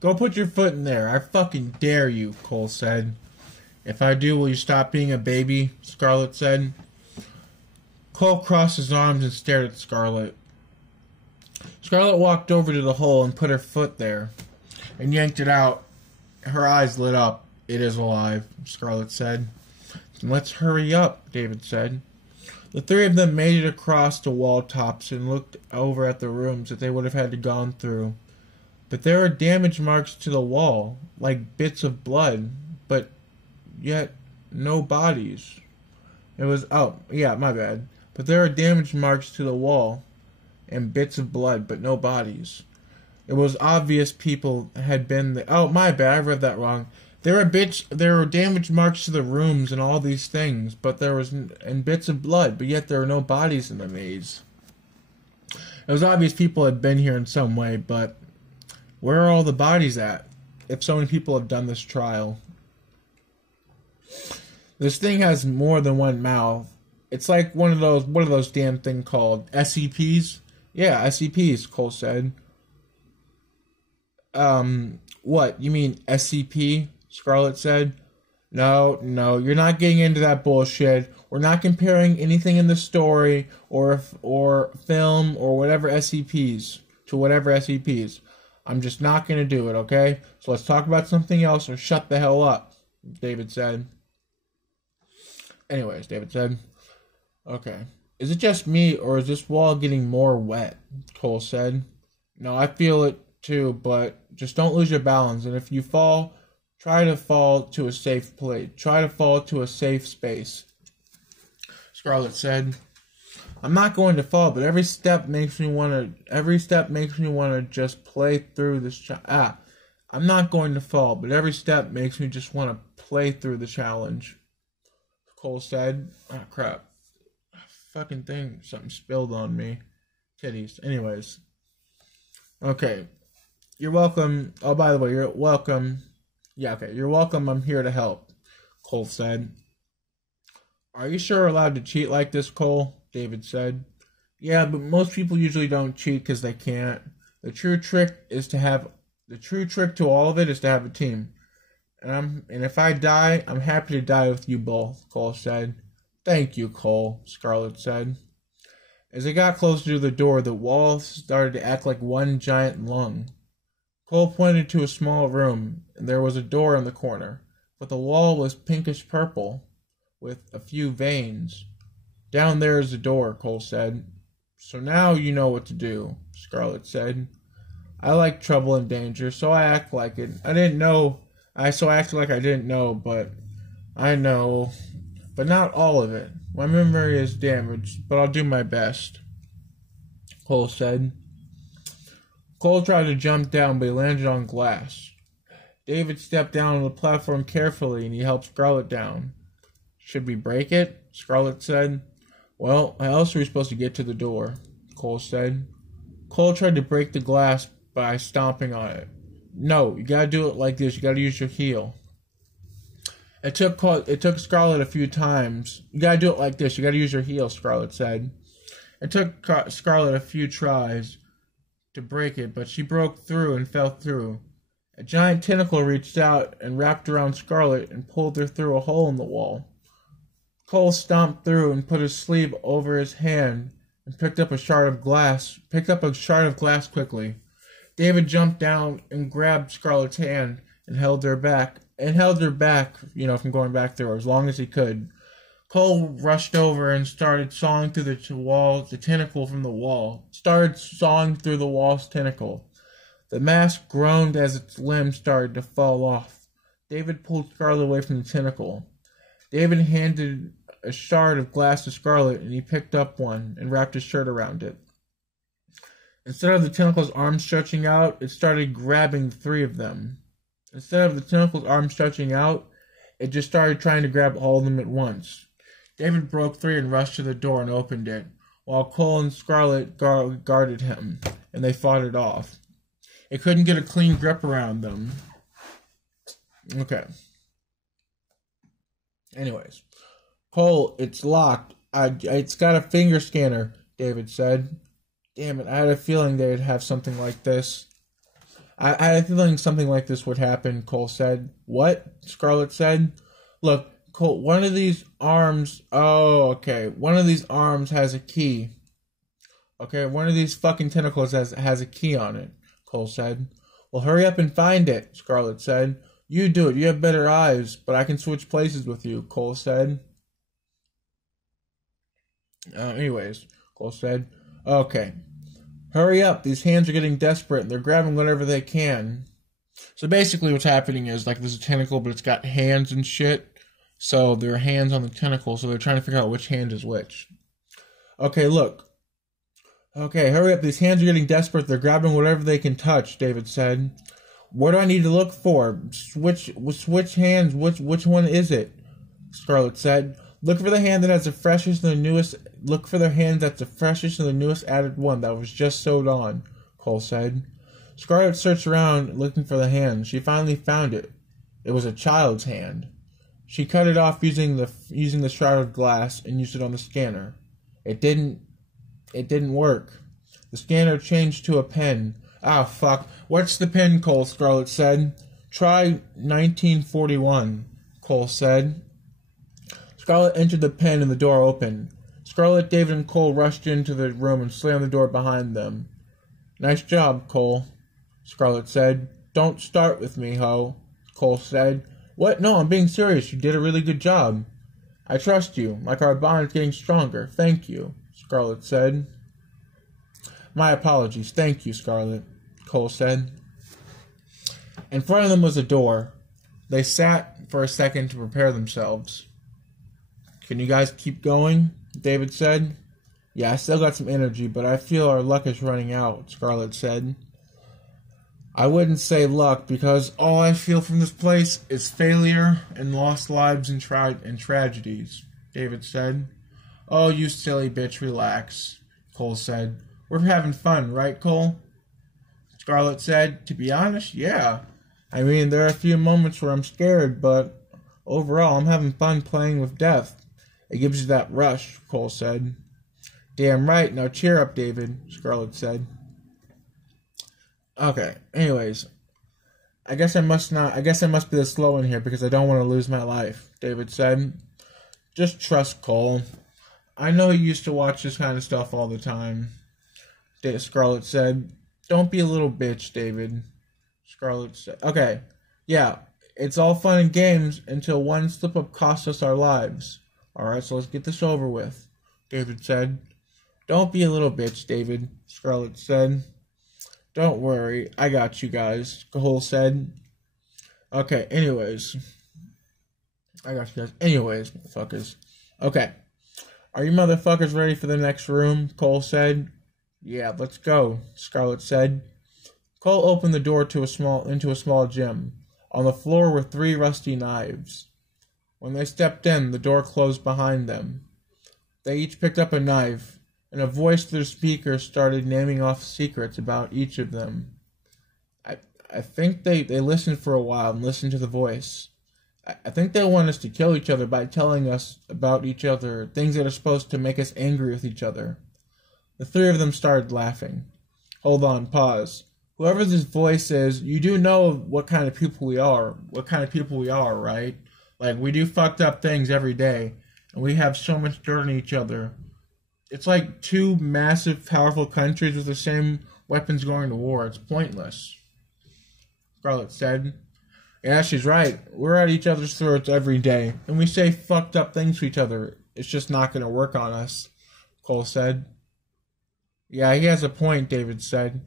Go put your foot in there. I fucking dare you, Cole said. If I do, will you stop being a baby? Scarlet said. Cole crossed his arms and stared at Scarlet. Scarlet walked over to the hole and put her foot there and yanked it out. Her eyes lit up. It is alive, Scarlet said. Let's hurry up, David said. The three of them made it across the wall tops and looked over at the rooms that they would have had to gone through. But there were damage marks to the wall, like bits of blood, but yet no bodies. It was, oh, yeah, my bad. But there were damage marks to the wall and bits of blood, but no bodies. It was obvious people had been there. Oh, my bad, I read that wrong. There were damage marks to the rooms and all these things, but there was and bits of blood, but yet there were no bodies in the maze. It was obvious people had been here in some way, but where are all the bodies at? If so many people have done this trial. This thing has more than one mouth. It's like one of those, what are those damn thing called? SCPs? Yeah, SCPs, Cole said. What? You mean SCP? Scarlet said. No, you're not getting into that bullshit. We're not comparing anything in the story or film or whatever SCPs to whatever SCPs. I'm just not going to do it, okay? So let's talk about something else or shut the hell up, David said. Anyways, David said. Okay. Is it just me or is this wall getting more wet? Cole said. No, I feel it too, but just don't lose your balance. And if you fall, try to fall to a safe place. Try to fall to a safe space. Scarlet said. I'm not going to fall, but every step makes me want to just play through this I'm not going to fall, but every step makes me just want to play through the challenge. Cole said. Oh crap. Fucking thing, something spilled on me. Titties. Anyways. Okay. You're welcome. Oh, by the way, you're welcome. Yeah, okay. You're welcome. I'm here to help, Cole said. Are you sure we're allowed to cheat like this, Cole? David said. Yeah, but most people usually don't cheat because they can't. The true trick to all of it is to have a team. And if I die, I'm happy to die with you both, Cole said. Thank you, Cole, Scarlet said. As they got closer to the door, the wall started to act like one giant lung. Cole pointed to a small room, and there was a door in the corner, but the wall was pinkish purple, with a few veins. Down there is the door, Cole said. So now you know what to do, Scarlet said. I like trouble and danger, so I act like it. I acted like I didn't know, but I know. But not all of it. My memory is damaged, but I'll do my best, Cole said. Cole tried to jump down, but he landed on glass. David stepped down on the platform carefully, and he helped Scarlet down. Should we break it? Scarlet said. Well, how else are we supposed to get to the door? Cole said. Cole tried to break the glass by stomping on it. No, you gotta do it like this. You gotta use your heel. It took Scarlet a few times. You gotta do it like this. You gotta use your heel, Scarlet said. It took Scarlet a few tries to break it, but she broke through and fell through. A giant tentacle reached out and wrapped around Scarlet and pulled her through a hole in the wall. Cole stomped through and put his sleeve over his hand and picked up a shard of glass quickly. David jumped down and grabbed Scarlet's hand and held her back, from going back through her as long as he could. Cole rushed over and started sawing through the tentacle from the wall. Started sawing through the wall's tentacle. The mask groaned as its limbs started to fall off. David pulled Scarlet away from the tentacle. David handed a shard of glass to Scarlet, and he picked up one and wrapped his shirt around it. Instead of the tentacle's arms stretching out, it started grabbing the three of them. Instead of the tentacle's arms stretching out, it just started trying to grab all of them at once. David broke free and rushed to the door and opened it, while Cole and Scarlet guarded him, and they fought it off. It couldn't get a clean grip around them. Okay. Anyways. Cole, it's locked. It's got a finger scanner, David said. Damn it, I had a feeling they'd have something like this. I had a feeling something like this would happen, Cole said. What? Scarlet said. Look, Cole, one of these arms... Oh, okay. One of these arms has a key. Okay, one of these fucking tentacles has a key on it, Cole said. Well, hurry up and find it, Scarlet said. You do it. You have better eyes, but I can switch places with you, Cole said. Anyways, Cole said. Okay. Hurry up. These hands are getting desperate, and they're grabbing whatever they can. So basically what's happening is, like, there's a tentacle, but it's got hands and shit. So there are hands on the tentacle, so they're trying to figure out which hand is which. Okay, look. Okay, hurry up. These hands are getting desperate. They're grabbing whatever they can touch, David said. What do I need to look for? Switch hands. Which one is it? Scarlet said. Look for the hand that has the freshest and the newest. Look for the hand that's the freshest and the newest added one that was just sewed on, Cole said. Scarlet searched around looking for the hand. She finally found it. It was a child's hand. She cut it off using the shroud of glass and used it on the scanner. It didn't work. The scanner changed to a pen. Ah, fuck. What's the pen, Cole? Scarlet said. Try 1941, Cole said. Scarlet entered the pen and the door opened. Scarlet, David, and Cole rushed into the room and slammed the door behind them. Nice job, Cole, Scarlet said. Don't start with me, ho, Cole said. What? No, I'm being serious. You did a really good job. I trust you. Like our bond is getting stronger. Thank you, Scarlet said. My apologies. Thank you, Scarlet, Cole said. In front of them was a door. They sat for a second to prepare themselves. Can you guys keep going? David said. Yeah, I still got some energy, but I feel our luck is running out, Scarlet said. I wouldn't say luck, because all I feel from this place is failure and lost lives and tragedies, David said. Oh, you silly bitch, relax, Cole said. We're having fun, right, Cole? Scarlet said. To be honest, yeah. I mean, there are a few moments where I'm scared, but overall, I'm having fun playing with death. It gives you that rush, Cole said. Damn right. Now cheer up, David, Scarlet said. Okay, anyways. I guess I must be the slow one here because I don't want to lose my life, David said. Just trust Cole. I know you used to watch this kind of stuff all the time, Scarlet said. Don't be a little bitch, David, Scarlet said. Okay, yeah, it's all fun and games until one slip-up costs us our lives. Alright, so let's get this over with, David said. Don't be a little bitch, David, Scarlet said. Don't worry, I got you guys, Cole said. Okay, anyways. I got you guys. Anyways, motherfuckers. Okay. Are you motherfuckers ready for the next room? Cole said. Yeah, let's go, Scarlet said. Cole opened the door into a small gym. On the floor were 3 rusty knives. When they stepped in, the door closed behind them. They each picked up a knife, and a voice through the speaker started naming off secrets about each of them. I think they listened for a while and listened to the voice. I think they want us to kill each other by telling us about each other, things that are supposed to make us angry with each other. The 3 of them started laughing. Hold on, pause. Whoever this voice is, you do know what kind of people we are. What kind of people we are, right? Like, we do fucked up things every day, and we have so much dirt on each other. It's like 2 massive, powerful countries with the same weapons going to war. It's pointless, Scarlet said. Yeah, she's right. We're at each other's throats every day, and we say fucked up things to each other. It's just not going to work on us, Cole said. Yeah, he has a point, David said.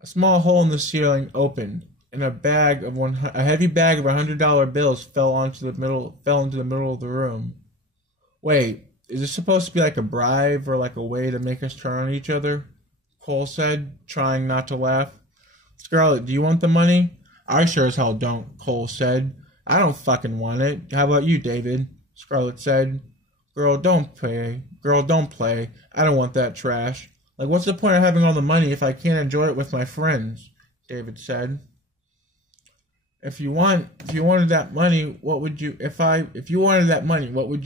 A small hole in the ceiling opened, and a heavy bag of $100 bills fell into the middle of the room. Wait, is this supposed to be like a bribe or like a way to make us turn on each other? Cole said, trying not to laugh. Scarlet, do you want the money? I sure as hell don't, Cole said. I don't fucking want it. How about you, David? Scarlet said. Girl, don't play. I don't want that trash. Like, what's the point of having all the money if I can't enjoy it with my friends? David said. If you wanted that money, what would you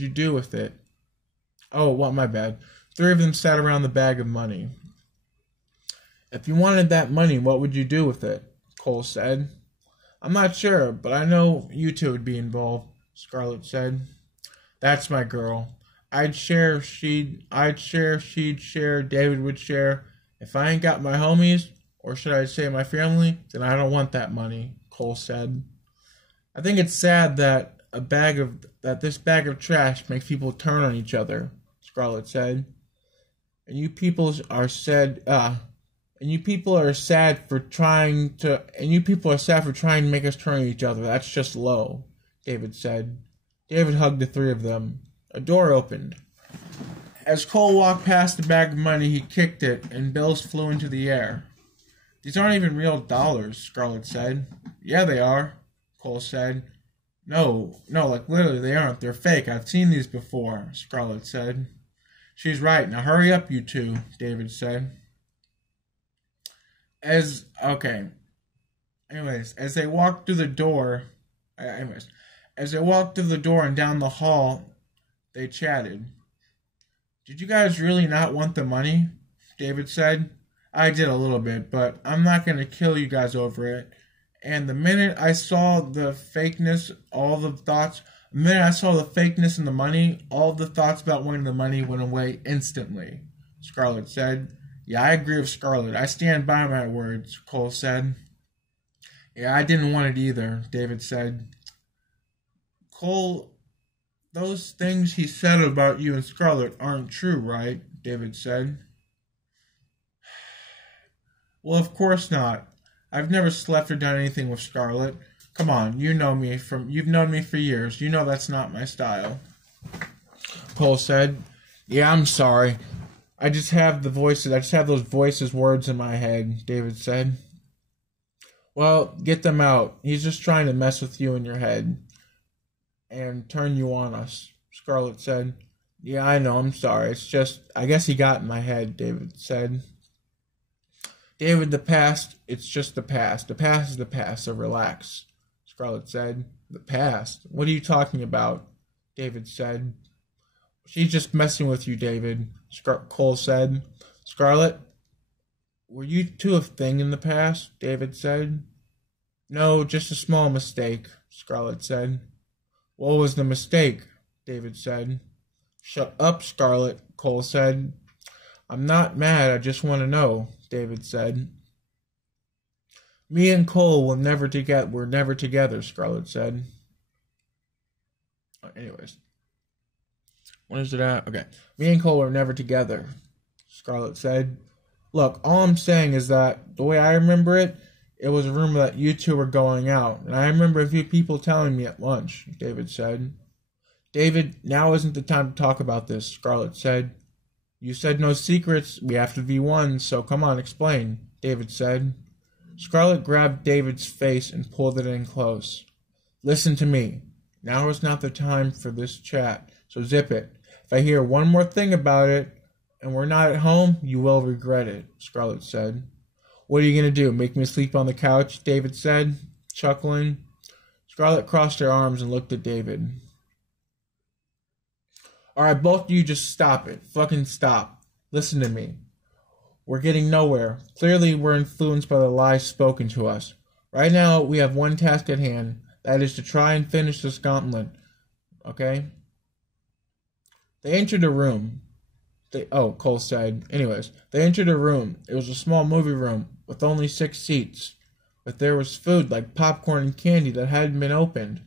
do with it? Oh, well, my bad. 3 of them sat around the bag of money. If you wanted that money, what would you do with it? Cole said. I'm not sure, but I know you two would be involved, Scarlett said. That's my girl. I'd share, she'd share, David would share. If I ain't got my homies, or should I say my family, then I don't want that money, Cole said. I think it's sad that this bag of trash makes people turn on each other, Scarlett said. And you people are sad for trying to make us turn on each other. That's just low, David said. David hugged the three of them. A door opened. As Cole walked past the bag of money, he kicked it, and bills flew into the air. These aren't even real dollars, Scarlett said. Yeah, they are, Cole said. No, like literally they aren't. They're fake. I've seen these before, Scarlett said. She's right. Now hurry up, you two, David said. As they walked through the door, and down the hall, they chatted. Did you guys really not want the money? David said. I did a little bit, but I'm not going to kill you guys over it. And the minute I saw the fakeness in the money, all the thoughts about wanting the money went away instantly, Scarlett said. Yeah, I agree with Scarlett. I stand by my words, Cole said. Yeah, I didn't want it either, David said. Cole, those things he said about you and Scarlett aren't true, right? David said. Well, of course not. I've never slept or done anything with Scarlett. Come on, you've known me for years. You know that's not my style. Cole said. Yeah, I'm sorry. I just have those voices words in my head, David said. Well, get them out. He's just trying to mess with you in your head and turn you on us, Scarlett said. Yeah, I know, I'm sorry. It's just, I guess he got in my head, David said. David, it's just the past. The past is the past, so relax, Scarlett said. The past? What are you talking about? David said. She's just messing with you, David, Cole said. Scarlett, were you two a thing in the past? David said. No, just a small mistake, Scarlett said. What was the mistake? David said. Shut up, Scarlett, Cole said. I'm not mad, I just want to know, David said. Me and Cole were never together, Scarlett said. Anyways. When is it at? Okay. Me and Cole were never together, Scarlett said. Look, all I'm saying is that the way I remember it, it was a rumor that you two were going out. And I remember a few people telling me at lunch, David said. David, now isn't the time to talk about this, Scarlett said. You said no secrets. We have to be one, so come on, explain, David said. Scarlett grabbed David's face and pulled it in close. Listen to me. Now is not the time for this chat, so zip it. If I hear one more thing about it and we're not at home, you will regret it, Scarlett said. What are you going to do, make me sleep on the couch? David said, chuckling. Scarlett crossed her arms and looked at David. Alright, both of you just stop it. Fucking stop. Listen to me. We're getting nowhere. Clearly, we're influenced by the lies spoken to us. Right now, we have one task at hand. That is to try and finish this gauntlet. Okay? They entered a room. Cole said. Anyways, they entered a room. It was a small movie room with only 6 seats. But there was food like popcorn and candy that hadn't been opened.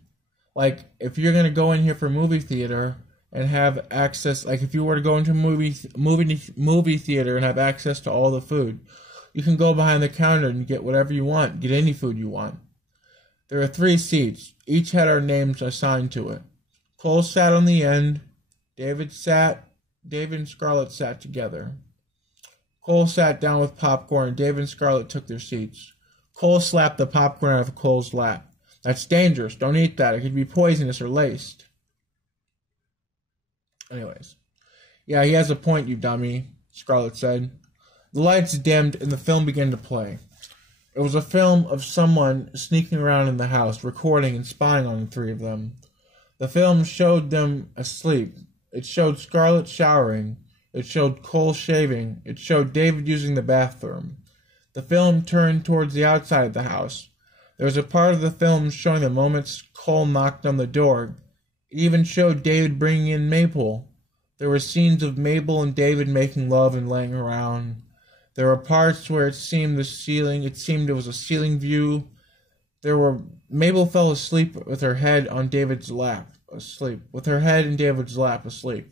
Like, if you're going to go in here for a movie theater and have access, like if you were to go into a movie theater and have access to all the food, you can go behind the counter and get whatever you want, get any food you want. There are 3 seats. Each had our names assigned to it. Cole sat on the end. David and Scarlett sat together. Cole sat down with popcorn, and David and Scarlett took their seats. Cole slapped the popcorn out of Cole's lap. That's dangerous. Don't eat that. It could be poisonous or laced. Anyways. Yeah, he has a point, you dummy, Scarlett said. The lights dimmed and the film began to play. It was a film of someone sneaking around in the house, recording and spying on the 3 of them. The film showed them asleep. It showed Scarlett showering. It showed Cole shaving. It showed David using the bathroom. The film turned towards the outside of the house. There was a part of the film showing the moments Cole knocked on the door. It even showed David bringing in Maple. There were scenes of Mabel and David making love and laying around. There were parts where it seemed it was a ceiling view. Mabel fell asleep with her head on David's lap, asleep. With her head in David's lap, asleep.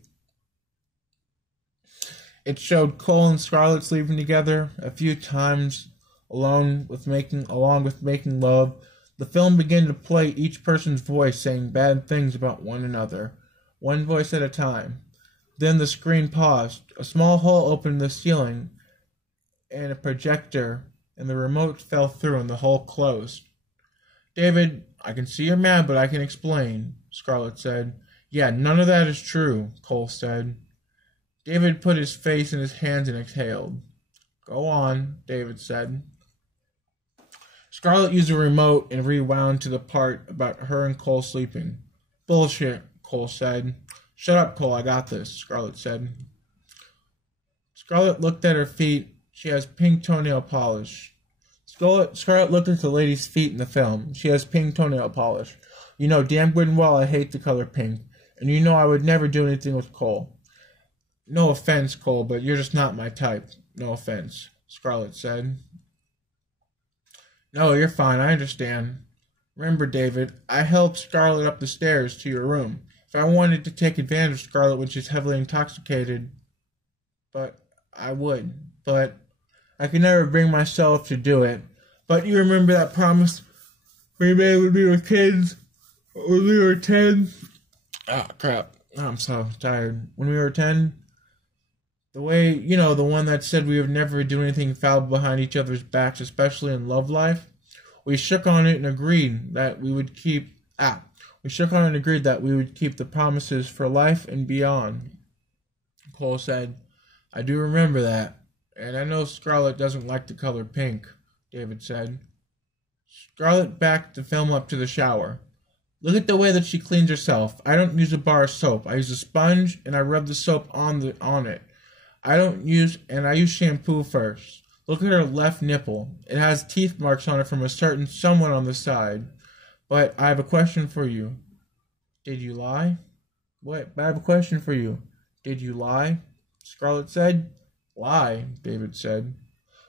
It showed Cole and Scarlett sleeping together a few times, along with making love. The film began to play each person's voice saying bad things about one another, one voice at a time. Then the screen paused. A small hole opened in the ceiling, and a projector and the remote fell through, and the hole closed. David, I can see you're mad, but I can explain, Scarlett said. Yeah, none of that is true, Cole said. David put his face in his hands and exhaled. Go on, David said. Scarlett used the remote and rewound to the part about her and Cole sleeping. Bullshit, Cole said. Shut up, Cole, I got this, Scarlett said. Scarlett looked at her feet. She has pink toenail polish. Scarlett looked at the lady's feet in the film. She has pink toenail polish. You know damn good and well I hate the color pink. And you know I would never do anything with Cole. No offense, Cole, but you're just not my type. No offense, Scarlett said. No, you're fine, I understand. Remember, David, I helped Scarlett up the stairs to your room. If I wanted to take advantage of Scarlett when she's heavily intoxicated, I would. But I could never bring myself to do it. But you remember that promise we made when we were kids? When we were 10? Oh, crap. I'm so tired. When we were 10? The one that said we would never do anything foul behind each other's backs, especially in love life. We shook on it and agreed that we would keep the promises for life and beyond. Cole said, I do remember that. And I know Scarlett doesn't like the color pink, David said. Scarlett backed the film up to the shower. Look at the way that she cleans herself. I don't use a bar of soap. I use a sponge and I rub the soap on it. I use shampoo first. Look at her left nipple. It has teeth marks on it from a certain someone on the side. But I have a question for you. Did you lie? What? But I have a question for you. Did you lie? Scarlett said. Lie, David said.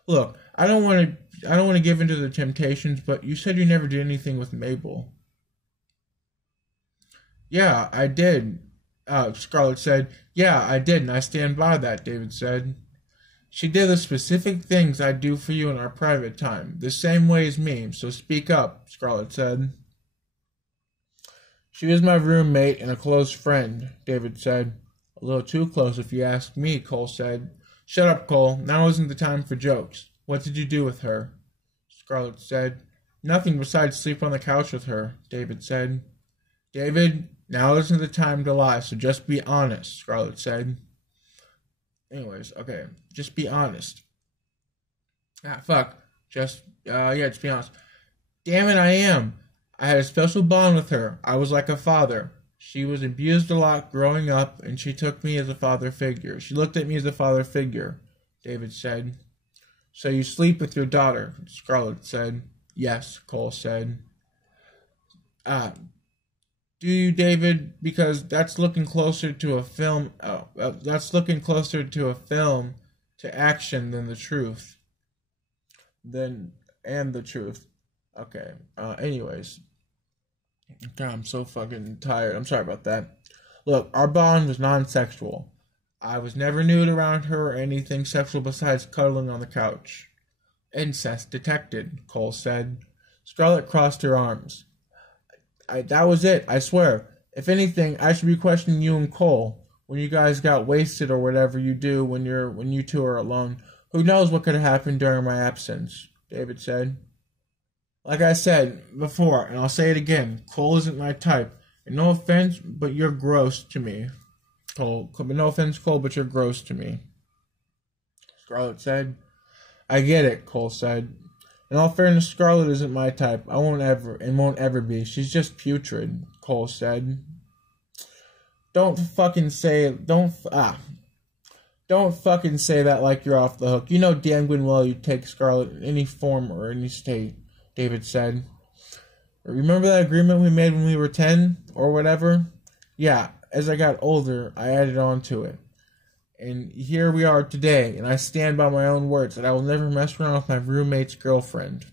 Look, I don't want to give in to the temptations, but you said you never did anything with Mabel. Yeah, I did. Scarlett said. Yeah, I did, and I stand by that, David said. She did the specific things I do for you in our private time, the same way as me, so speak up, Scarlett said. She was my roommate and a close friend, David said. A little too close if you ask me, Cole said. Shut up, Cole. Now isn't the time for jokes. What did you do with her? Scarlett said. Nothing besides sleep on the couch with her, David said. David, now isn't the time to lie, so just be honest, Scarlett said. Anyways, okay, just be honest. Just be honest. Damn it, I am. I had a special bond with her. I was like a father. She was abused a lot growing up, and she took me as a father figure. She looked at me as a father figure, David said. So you sleep with your daughter, Scarlett said. Yes, Cole said. Do you, David? Because that's looking closer to a film. That's looking closer to a film to action than the truth. The truth. Okay. Anyways. God, I'm so fucking tired. I'm sorry about that. Look, our bond was non-sexual. I was never nude around her or anything sexual besides cuddling on the couch. Incest detected, Cole said. Scarlett crossed her arms. That was it, I swear. If anything, I should be questioning you and Cole when you guys got wasted or whatever you do when you two are alone. Who knows what could have happened during my absence, David said. Like I said before, and I'll say it again, Cole isn't my type. And no offense, but you're gross to me. Cole. No offense, Cole, but you're gross to me. Scarlett said. I get it, Cole said. In all fairness, Scarlett isn't my type. I won't ever be. She's just putrid, Cole said. Don't fucking say that like you're off the hook. You know damn good well you take Scarlett in any form or any state, David said. Remember that agreement we made when we were 10 or whatever? Yeah, as I got older, I added on to it. And here we are today, and I stand by my own words that I will never mess around with my roommate's girlfriend.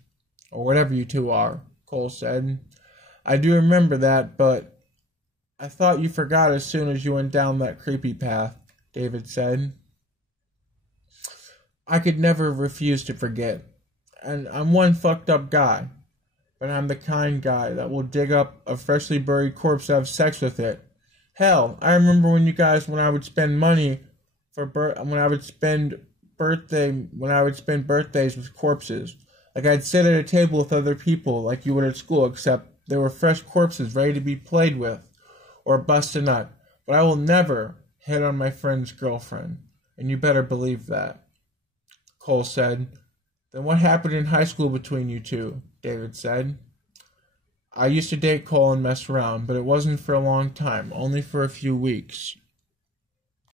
Or whatever you two are, Cole said. I do remember that, but I thought you forgot as soon as you went down that creepy path, David said. I could never refuse to forget. And I'm one fucked up guy. But I'm the kind guy that will dig up a freshly buried corpse to have sex with it. Hell, I remember when I would spend money when I would spend birthdays with corpses. Like I'd sit at a table with other people like you would at school, except there were fresh corpses ready to be played with or bust a nut. But I will never hit on my friend's girlfriend, and you better believe that, Cole said. Then what happened in high school between you two? David said. I used to date Cole and mess around, but it wasn't for a long time, only for a few weeks.